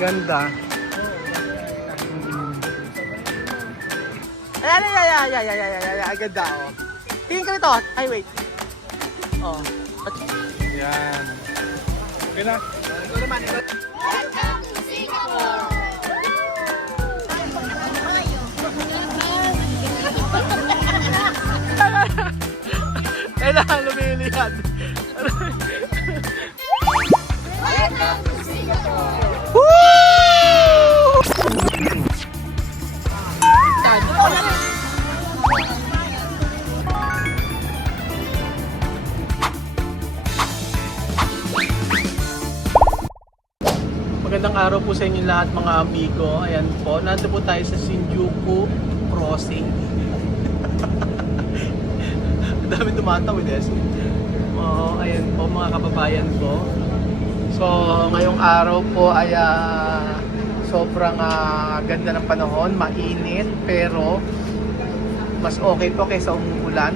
Ganda. Ay, ganda, oh. Tingin ka nito. Ay, wait. Oh. Yan. Okay na. Ito naman. Welcome to Singapore! Kailangan lumilihan. Welcome to Singapore! Magandang araw po sa inyo lahat mga amigo. Ayan po, nandito po tayo sa Shinjuku Crossing. Ang dami tumatawid eh. Oo, ayan po mga kababayan ko. So, ngayong araw po ay sobrang ganda ng panahon, mainit pero mas okay po kaysa umuulan.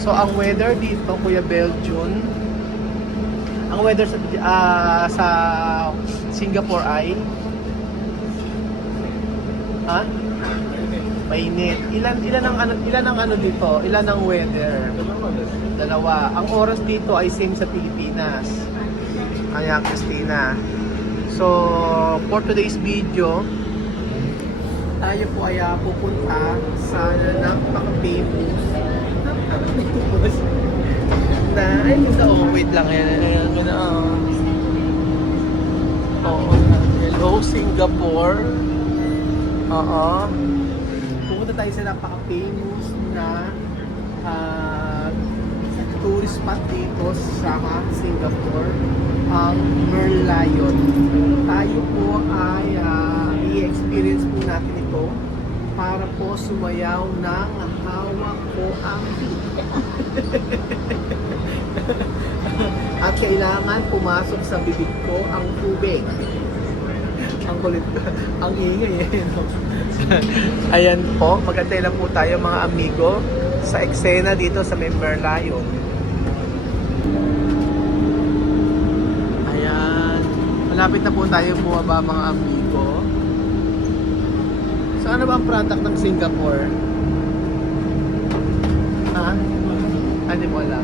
So, ang weather dito, Kuya Belgium, ang weather sa Singapore ay mainit. Ilan ang ano dito? Ilan ang weather? Dalawa. Ang oras dito ay same sa Pilipinas. Kaya Christina. So, for today's video, tayo po ay pupunta sa napaka-famous na, ay, wait lang. Hello, Singapore. Pupunta tayo sa napaka-famous na tourist spot dito sa Singapore, ang Merlion. Tayo po ay i-experience po natin ito para po sumayaw ng hawak ko ang beat. At kailangan pumasok sa bibig ko ang tubig. Ang kulit, ang ingay eh. No? Ayan po, magantay lang po tayo mga amigo sa eksena dito sa Merlion. Ayan, malapit na po tayo bumaba mga amigo. So ano ba ang product ng Singapore? Ha? Hindi mo alam.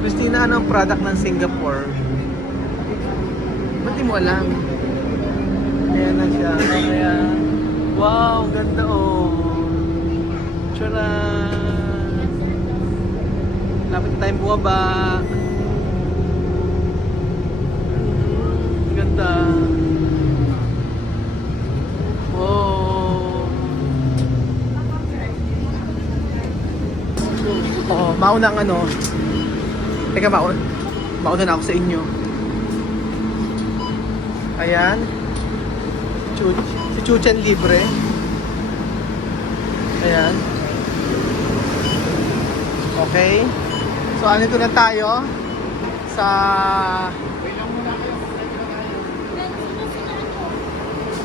Christina, ano ang product ng Singapore? Ba't di mo alam? Ayan na siya. Kaya, wow, ganda oh. Tcharan! Lapit na tayong bumaba. Ganda. Wow. Oo, mauna ang ano. Teka, mauna na ako sa inyo. Ayan. Si Chuchen libre. Ayan. Okay. So, andito na tayo sa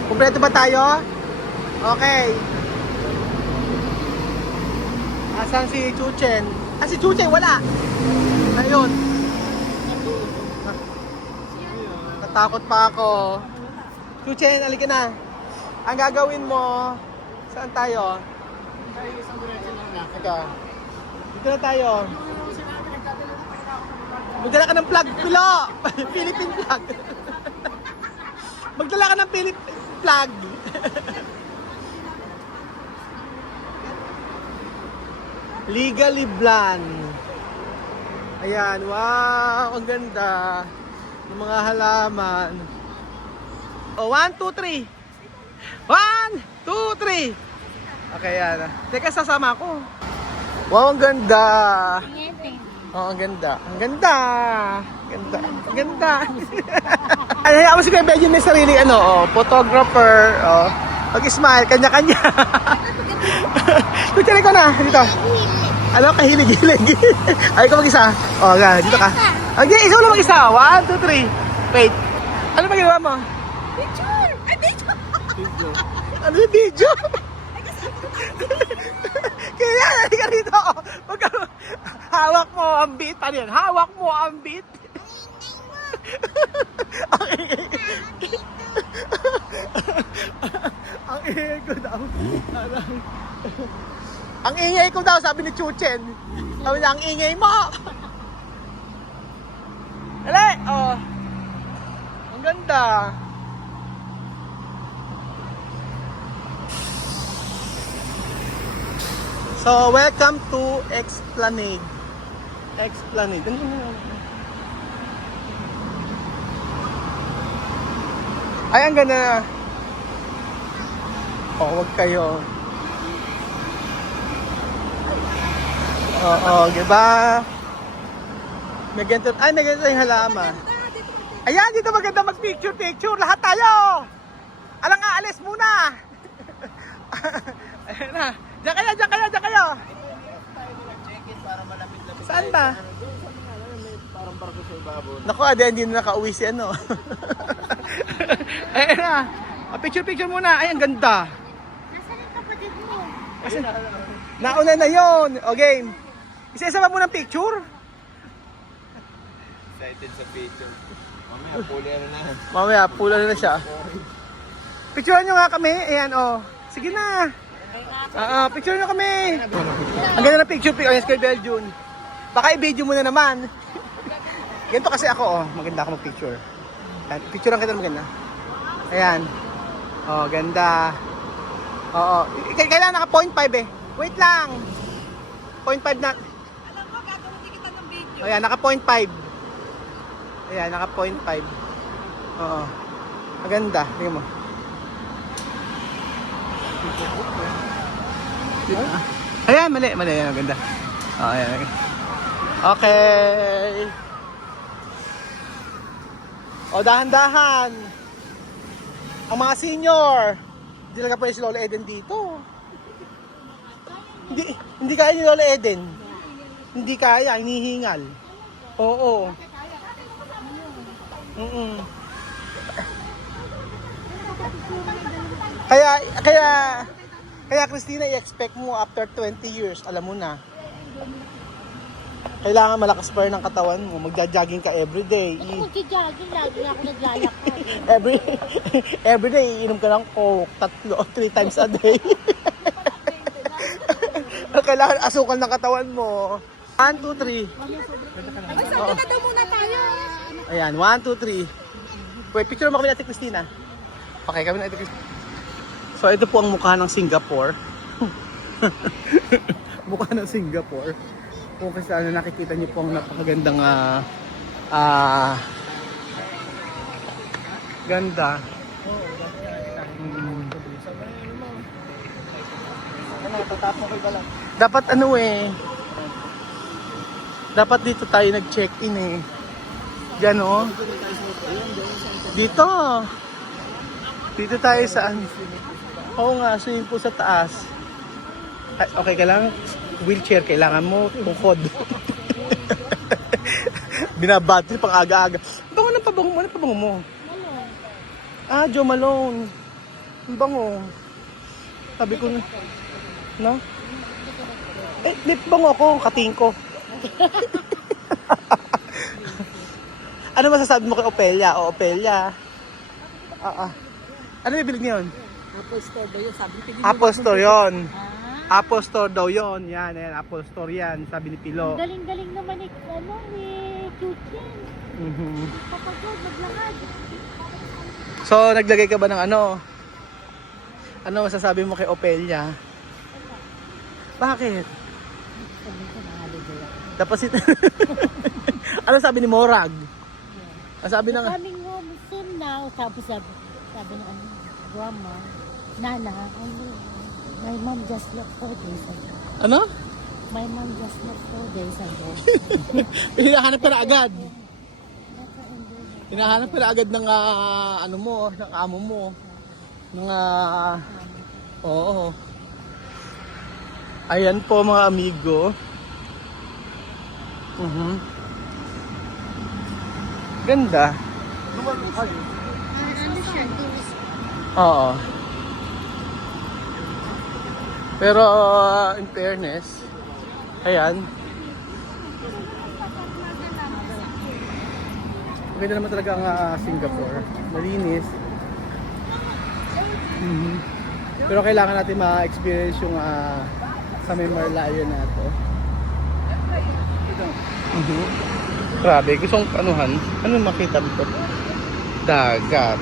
kumpleto ba tayo? Okay. Asan si Chuchen? Si Chuchen wala. Ayun. Natakot pa ako. Chuchen, halika na. Ang gagawin mo, saan tayo? Isang direction lang na. Ika. Dito na tayo. Magdala ka ng plug, Pilo! Philippine plug. Magdala ka ng Philippine plug. Legally blonde. Ayan, wow, ang ganda ng mga halaman. Oh, 1, 2, 3. 1, 2, 3. Okay, yan. Teka, sasama ako. Wow, ang ganda. Oh, ang ganda. Ang ganda. Ganda. Ang ganda. Ay, hayaan mo si Kuya Benji may sarili, photographer. Oh. Mag-smile, kanya-kanya. Kutsari ko na, dito. Ano, kahilig-hilig. Ay, ikaw mag-isa. Oh, dito ka. Okay, ikaw lang mag-isa. 1, 2, 3. Wait. Ano ba ginawa mo? Picture! Ay, picture! Ano yung video? Kaya, halika rito. Hawak mo ang beat. Ano yun? Hawak mo ang beat. Okay. Ang ingay ko daw, sabi ni Chuchen. Sabi niya, ang ingay mo. Hala, oh. Ang ganda. So, welcome to Esplanade. Esplanade. Ay, ang ganda. Oh, wag kayo. Oo, diba? May ganito, ay, may ganito yung halaman. Ayan, dito maganda mag-picture-picture. Lahat tayo. Alang nga, alis muna. Ayan na. Diyan kayo. Saan ba? Parang barko sa ibabaw. Naku, ade, hindi na nakauwi si ano. Ayan na. Picture-picture muna. Ay, ang ganda. Nasaan yung kapatid mo? Nauna na yon. O, game. Isa-isa ba muna picture? Excited sa picture. Mamaya, puli ano na. Mamaya, pula na siya. Picturean nyo nga kami. Ayan, o. Sige na. Picture nyo kami. Ang ganda na picture. Ayan, Sky Beljun. Baka i-video mo na naman. Ganito kasi ako, oh. Maganda ako mag-picture. Ayan, picturean kita na maganda. Ayan. Oh, ganda. Oo. Kailangan naka 0.5 eh. Wait lang. 0.5 na. Alam mo, gagawin kita ng video. Ayan, naka 0.5. Ayan, naka 0.5. Oo. Maganda. Tingnan mo. Ayan, mali. Ayan, maganda. Oh, ayan. Okay. O, dahan-dahan. Ang mga senior. Hindi talaga pwede si Lola Eden dito. Hindi kaya ni Lola Eden. Hindi kaya, hinihingal. Oo. Kaya Christina, i-expect mo after 20 years, alam mo na. Kailangan malakas pa rin ang katawan mo. Magja-jogging ka everyday. Ako magja-jogging, lagi ako naglalakad. Everyday, iinom ka ng Coke 3 times a day. Kailangan asukal ng katawan mo. 1, 2, 3. Ay, saan na daw muna tayo? Ayan, 1, 2, 3. Wait, picture mo kami natin Christina. Okay, kami natin Christina. So, ito po ang mukha ng Singapore. Mukha ng Singapore. Kung kasi ano, nakikita niyo po ang napakagandang ganda. Dapat ano eh. Dapat dito tayo nag-check-in eh. Diyan oh. Dito. Dito tayo saan? Oo nga, swimming pool sa taas. Ay, okay, kailangan wheelchair, kailangan mo tungkod. Binabati pang aga-aga. Bango ng pabango mo, ano pabango mo? Ah, Jo Malone. Ang bango. Sabi ko, no? Eh, lip bango ako, kating ko. Ano masasabi mo kay Opelia? O, Opelia. Ano bibili niyo yun? Apple Store daw yun, sabi ni Apple Store yun. Apple Store daw yun. Yan, Apple Store yan, sabi ni Pilo. Galing-galing naman ni Chuchen. Kapagod, maglakad. So, naglagay ka ba ng ano? Ano masasabi mo kay Opelia? Bakit? Tapos ano sabi ni Morag? Ang sabi ng Coming home soon now. Tapos sabi ng grandma, Nana, my mom just left 4 days ago. ano? My mom just left 4 days ago. Hinahanap ka na agad. Hinahanap ka na agad ng ano mo, ng amo mo. Ng oo. Ayan po mga amigo. Ganda. Oo. Pero in fairness, ayan. Maganda naman talaga ang Singapore. Malinis. Pero kailangan natin ma-experience yung sa may Merlion na to. Grabe, gusto kong anuhan. Ano makita dito? Dagat.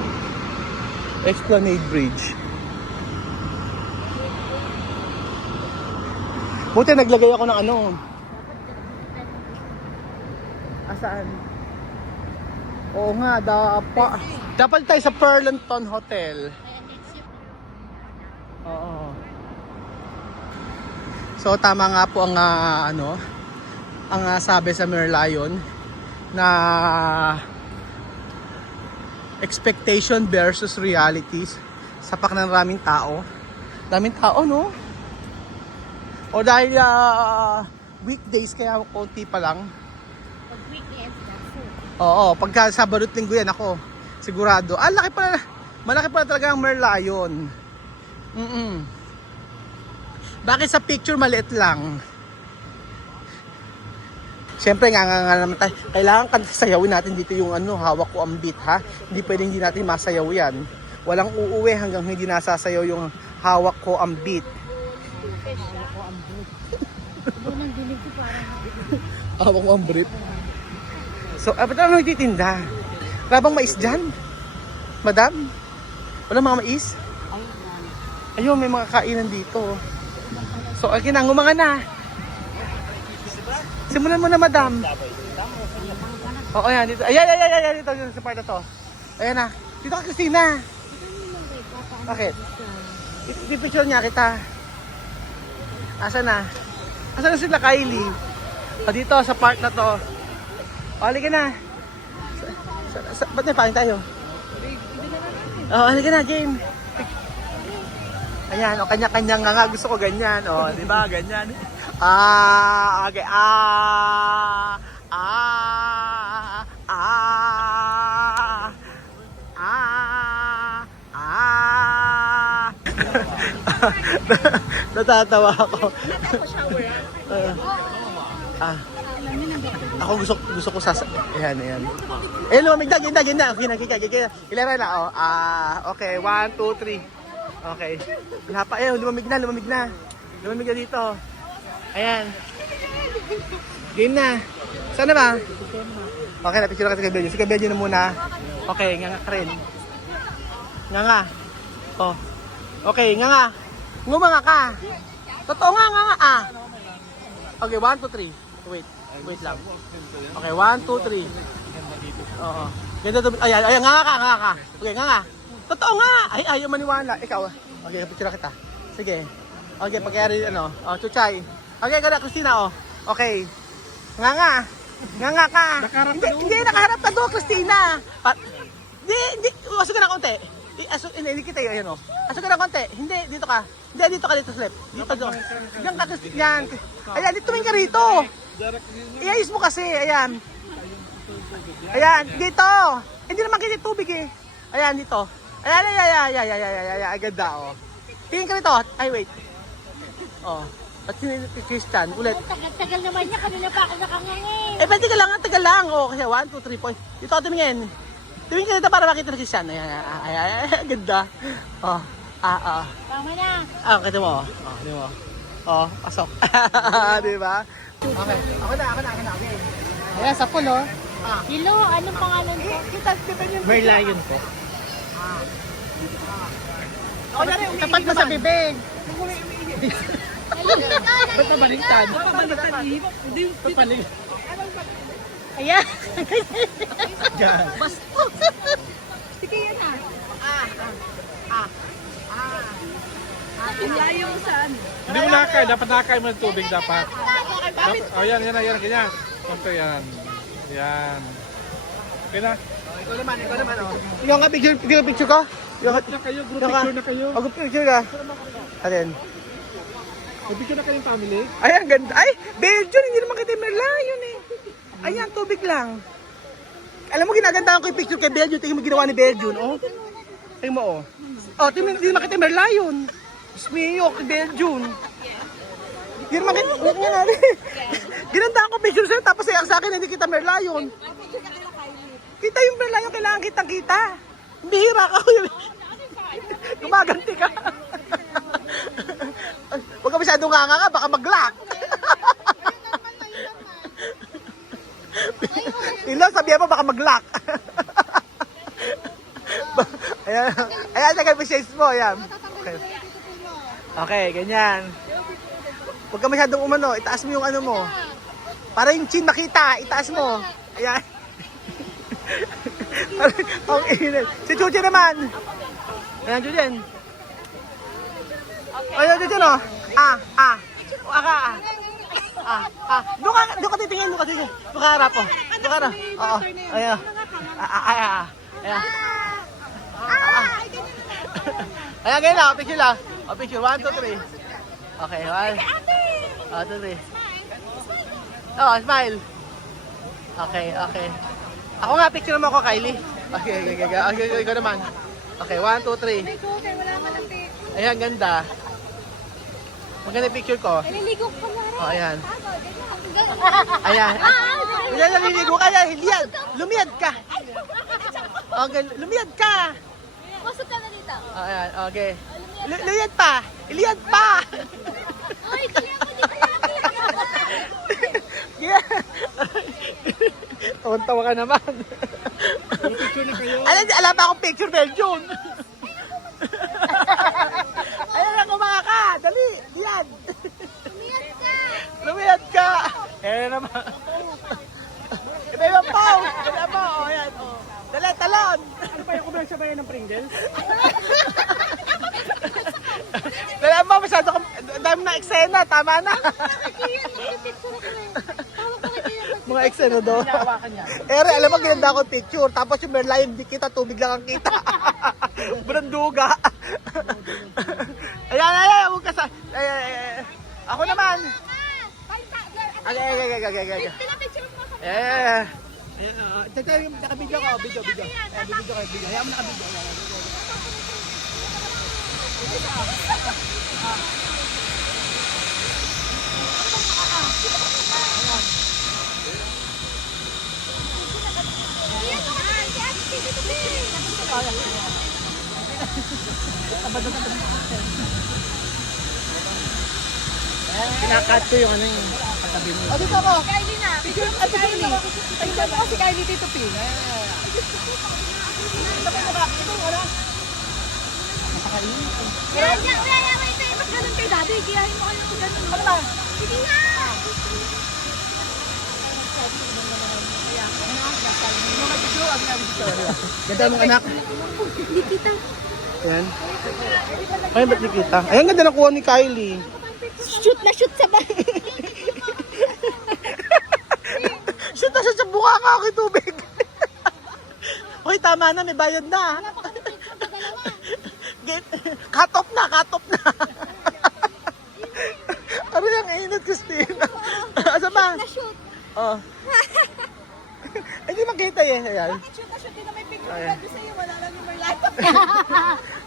Esplanade Bridge. Buti naglagay ako ng ano. Asaan? Oo nga, dapat tayo sa Perlenton Hotel. Oo. So tama nga po ang ang sabi sa Merlion na expectation versus realities. Sapak ng raming tao. Daming tao, no? O dahil weekdays kaya konti pa lang. Pag weekends, that's it. Oo, pagka Sabado at Linggo yan ako, sigurado. Malaki pala talaga ang Merlion. Bakit sa picture maliit lang? Siyempre nga naman tayo. Kailangan sayawin natin dito yung hawak ko ang beat, ha? Hindi pwedeng hindi natin masayaw yan. Walang uuwi hanggang hindi nasasayaw yung hawak ko ang beat. Hawak ko ang boot. Doon ang dinig ko parang... Hawak ko ang brief. So, ba't ano nagtitinda? Wala bang mais dyan? Madam? Wala mga mais? Ayun, may mga kainan dito. So, okay na, ngumanga na. Simulan mo na, madam. Oo, yan, dito. Ayan, dito, sa part na to. Ayan na. Dito ka, Christina. Bakit? Picture niya kita. Asa na? Asa na sila, Kylie? O, dito, sa part na to. O, halika na. Ba't may paking tayo? O, halika na, Jane. Ayan, o, kanya-kanya nga. Gusto ko ganyan. O, di ba? Ganyan. Okay. Natatawa ako. Ako gusto ko ayan. Lumamig na, ganda. Ilera na, oh. Okay, 1, 2, 3. Okay. Wala pa, lumamig na. Lumamig na dito. Ayan. Game na. Saan na ba? Okay, napicture ka sa Kabelyo. Si Kabelyo na muna. Okay, nga ka rin. Nga. Oh. Okay, nga. Ngumanga ka. Totoo nga. Okay, 1, 2, 3. Wait lang. Okay, 1, 2, 3. Oo. Ganda to. Ayan, nga ka. Okay, nga. Totoo nga. Ay, ayaw maniwala. Ikaw. Okay, napicture kita. Sige. Okay, pag-ayari, chuchay. Okay, ganda, Christina, Okay. Nga ka. Hindi, nakaharap ka doon, Christina. Hindi, asok ka na konti. Hindi kita yun, Asok ka na konti. Hindi, dito ka. Dito slip. Dito. Diyan ka, Christina. Ayan, dito tumingin ka rito. Iayos mo kasi, ayan. Ayan, dito. Hindi naman kita tubig eh. Ayan, dito. Ayan, ganda, Tingin ka rito. Ay, wait. At si Christian, ulit. Tagal naman niya, kanina pa ako nakangangin. Pwede ka lang, tagal lang. Kasi 1, 2, 3 point. Dito ka tumingin. Tumingin ka dito para makita ni Christian. Ayan, ganda. Tama na. Kita mo. Di mo. Pasok. Di ba? Okay. Ako na. Okay. Ayan, sa pool, Hello, anong pangalan ko? Kita niyo. Merlion po. Tapat mo sa bibig. Ba't pabaliktad? Ayan. Basta. Sige yan Layo saan? Hindi mo nakakay, dapat nakakay mo ng tubig dapat. Yan, ganyan. Konti yan. Yan. Okay na. Ikaw naman. Yung nga picture ko? Group picture na kayo. Group picture ka? Alin? Picture na kayong family. Ay, ang ganda. Ay, Belgium, hindi naman kita Merlion eh. Ayan, tubig lang. Alam mo, ginagandaan ko yung picture kay Belgium. Tingnan mo ginawa ni Belgium, Tingnan mo, tingnan mo, hindi naman kita Merlion. Smiyok, Belgium. Hindi naman kita, ginandaan ko picture sa'yo, tapos sa akin, hindi kita Merlion. Kita yung Merlion, kailangan kitang-kita. Bihira ka. Gumaganti ka. masyadong nga, baka mag-lock. Pilo, sabihan mo baka mag-lock. Ayan, ayan, nag-appreciate mo, ayan. Okay. Okay, ganyan. Huwag ka masyadong umano, itaas mo yung ano mo. Para yung chin makita, itaas mo. Ayan. Ang init. Si Chuchi naman. Ayan, Chuchen. Ayan, Chuchen, oh. Doon ka titingin, doon ka titingin. Doon ka harap, oh. Doon ka harap. Oo. Ayan. Ayan. Ayan, ganyan lang. Picture lang. O, picture. 1, 2, 3. Okay, 1. 2, 3. Oh, smile. Okay. Ako nga, picture mo ako, Kylie. Okay. Ikaw naman. Okay, 1, 2, 3. Ayan, ganda. Maganda yung picture ko. Naliligo ko na rin. Oh, ayan. Ayan. Ayan, naliligo ka. Hiliyad. Lumiyad ka. Okay, lumiyad ka. Pasok ka na dito. Ayan, okay. Lumiyad pa. Iliyad pa. Ay, kaya ko dito. Yeah. Tawan-tawa ka naman. Picture na kayo. Alam pa akong picture, Belgium. Ayan na, kumaka ka. Dali, diyan. Lumiyad ka. Ayan naman. Iba yung pose. Iba mo. O, ayan. O. Dali, talon. Ano pa yung kumang sabayan ng Pringles? Dali mo, masyado kang dami na eksena. Tama na. Mga eksena doon. Ere, alam mo, ginanda ko picture. Tapos yung Merlion, di kita, tubig lang ang kita. Branduga. Ayan, huwag ka sa... Ako naman. Okay. Nakabidyo ko, video. Bibidyo ko, video. Hayaan mo nakabidyo. Kinakat ko yung ano yung katabi mo. O, dito ako. Kylie na. Picture mo si Kylie. Tingnan mo si Kylie dito, P. Yan, wait. Mas ganun kay Daddy. Giyahin mo kayo kung ganun. Ano ba? Sige nga. Ganda mong anak. Hindi kita. Ayan. Ay, ba't di kita? Ayan, ganda nakuha ni Kylie. Shoot na shoot sa bahay. Shoot na siya sa buka ka ako tubig. Hoy, tama na, may bayad na. Cut off na. Ano yung init, Christina? Asa ba? Na-shoot. Oh. Hindi makita eh. Ayan. Shoot na shoot. Hindi na may picture na doon sa'yo. Wala lang yung Merlion.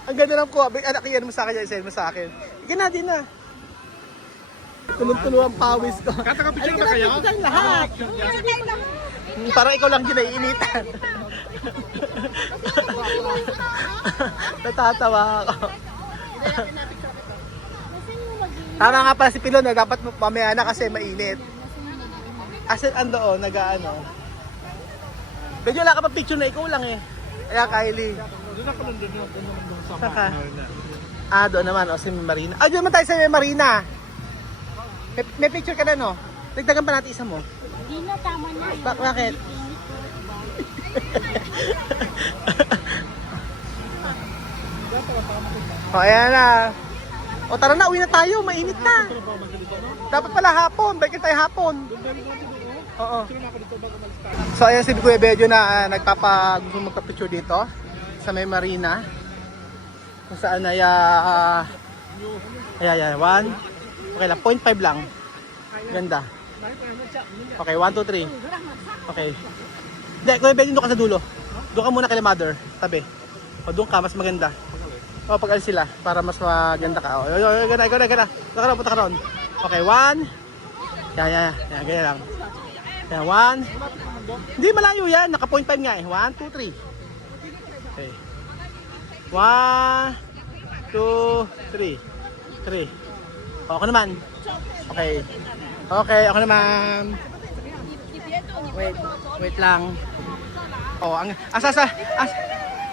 Ang ganda ng kuha. Anak, iyan mo sa akin. Iyan mo sa akin. Ika na, di na. Tulog-tulo ang pawis ko. Picture ba kayo? Ay, lahat. Parang ikaw lang din naiinitan. Natatawa ako. Tama nga pala si Pilon na dapat mamaya na kasi mainit. Kasi andoon, nag-ano. Medyo wala ka pa picture na ikaw lang eh. Kaya Kylie. Doon ako doon sa Saka? Marina. Doon naman, si Marina. Doon naman tayo sa Marina. May picture ka na, no? Dagdagan pa natin isa mo. Hindi na, tama na. Bakit? Ayan na. O tara na, uwi na tayo. Mainit na. Dapat pala hapon. Balik tayo hapon. Oo. So ayan si Kuya Bejo na gusto magpa-picture dito sa may marina. Kung saan ay ayan, 1. Okay lang, 0.5 lang. Ganda. Okay, 1, 2, 3. Okay. Hindi, Kuya Bejo, doon ka sa dulo. Doon ka muna kay Mother, tabi. O doon ka, mas maganda. O pag alis sila, para mas maganda ka. O, ganda. Punta ka ron. Okay, 1. Yan, ganyan lang. Yan, 1. Hindi, malayo yan. Naka 0.5 nga eh. 1, 2, 3. Okay. 1, 2, 3. 3. O, ako naman. Okay. Okay, ako naman. Wait lang. Oh, ang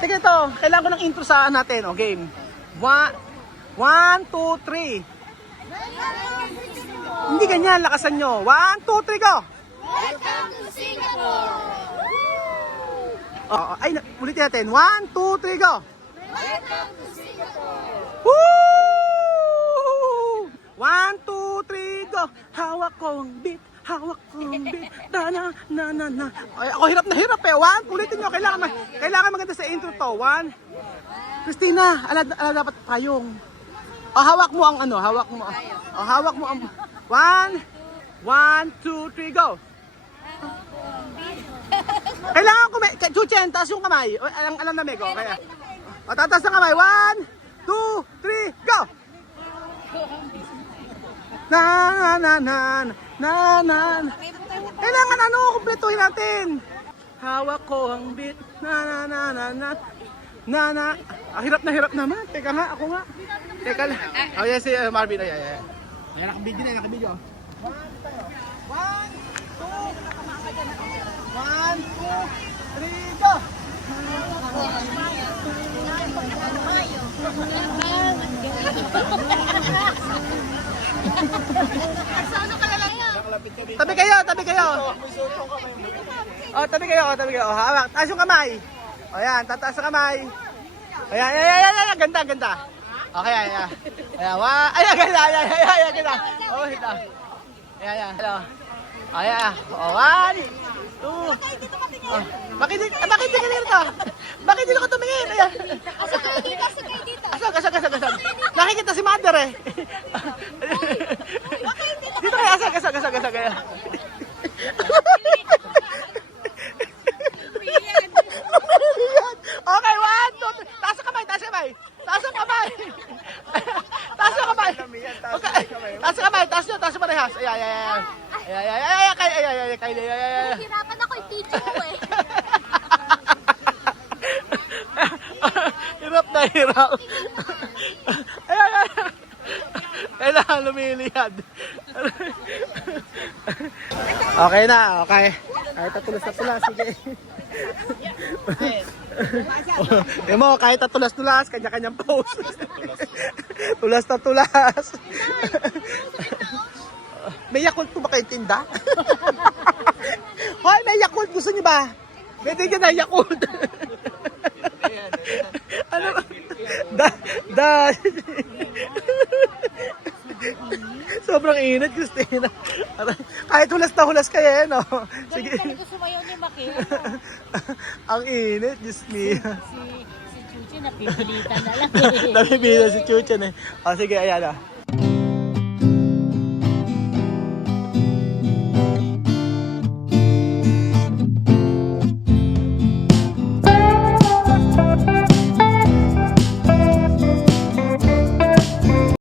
sige to, kailangan ko ng intro sa natin, oh, game. 1, 2, 3. Hindi ganyan, lakasan nyo. 1, 2, 3, go! Welcome to Singapore! Oh, ay, ulitin natin. 1, 2, 3, go! Welcome to Singapore! Woo! 1, 2, 3, go! Hawak ko ang beat, hawak ko ang beat. Na. Ay, ako hirap na hirap eh. 1, ulitin nyo. Kailangan maganda sa intro to. 1. Christina, ala dapat payong. Oh, hawak mo ang ano, hawak mo. Oh, hawak mo ang 1, 2, 3, go! Kailangan ko may Chuchen, taas yung kamay. Alam na Mego, kaya. O, tataas ang kamay. 1, 2, 3, go! Na. Kailangan ano, kumpletuhin natin. Hawak ko ang beat. Na. Hirap na hirap naman. Teka nga, ako nga. Teka lang. Oh, yes, si Marvin. Ayan. Ayan, nakabidyo na, nakabidyo. 1, 2, 3, go! Tabi kayo, tabi kayo. Oh, tabi kayo. Oh, hawak. Taas yung kamay. O yan, tataas ang kamay. Ayan. Ganda. Okay, ayan. Ayan, ganda. Oh, hita. Ayan. Hello. Ayan. Oh, 1, 2. Oh, bakit di ka dito? Bakit di ka tumingin? Ayan. Asag. Nakikita si Mother eh. Dito kayo, asag. Okay, 1, 2, 3. Taas ang kamay. Okay, taas nyo parehas. Ayan. Hirapan ako i-teach mo eh. Hirap na hirap. Ayan. Kailangan lumiliyad. Okay na, okay. Kahit tatulas, sige. Yung mo, kahit tatulas, kanya-kanyang pose. Tulas na tulas. May Yakult po ba kayong tinda? Hoy, may Yakult. Gusto niyo ba? May tigyan na Yakult. Ano ba? Sobrang init, Christina. Kahit hulas na hulas kayo, no? Sige. Talaga sumayaw ni Maki. Ang init, Diyos me. Si Chuchi napipilitan na lang eh. Nabibili si Chuchen eh. O sige, ayan ah.